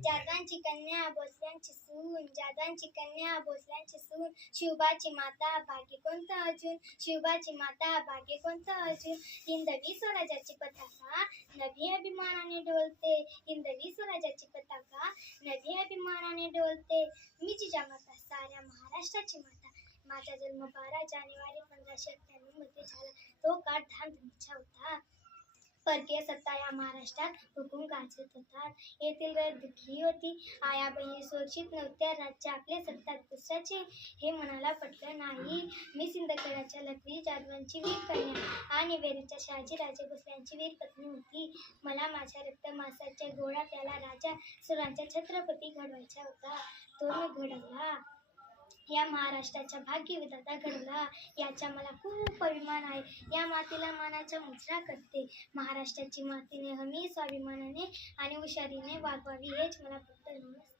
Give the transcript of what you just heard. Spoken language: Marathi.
जाधवांची कन्या भोसल्यांची सून, जाधवांची कन्या भोसल्यांची सून, शिवबाची माता भाग्य कोणतं अजून, शिवबाची माता भाग्य कोणतं अजून. हिंदवी स्वराज्याची पताका नभी अभिमानाने डोलते, हिंदवी स्वराज्याची पताका नभी अभिमानाने डोलते. मी जिजामाता साऱ्या महाराष्ट्राची माता. माझा जन्म 12 जानेवारी 1598 मध्ये झाला. तो काळ धामधुमीचा होता. परकीय सत्ता या महाराष्ट्रात हुकूम गाजवत होता. येथील रयत दुःखी होती. आया बहिणी सुरक्षित नव्हत्या. राज्य आपल्या सत्तात दुसऱ्याचे हे मनाला पटलं नाही. मी सिंदखेडच्या लखवी जाधवांची वीर कन्या आणि वेरूळच्या शहाजीराजे भोसल्यांची वीर पत्नी होती. मला माझ्या रक्तमांसाच्या गोळा त्याला राजा सुरांचा छत्रपती घडवायचा होता. तो मी घडवला. या महाराष्ट्राचा भाग्यविधाता घडवला. याचा मला खूप अभिमान आहे. या मातीला मानाचा मुजरा करते. महाराष्ट्राची माती नेहमी स्वाभिमानाने आणि हुशारीने वागवावी हेच मला फक्त नमस्ते.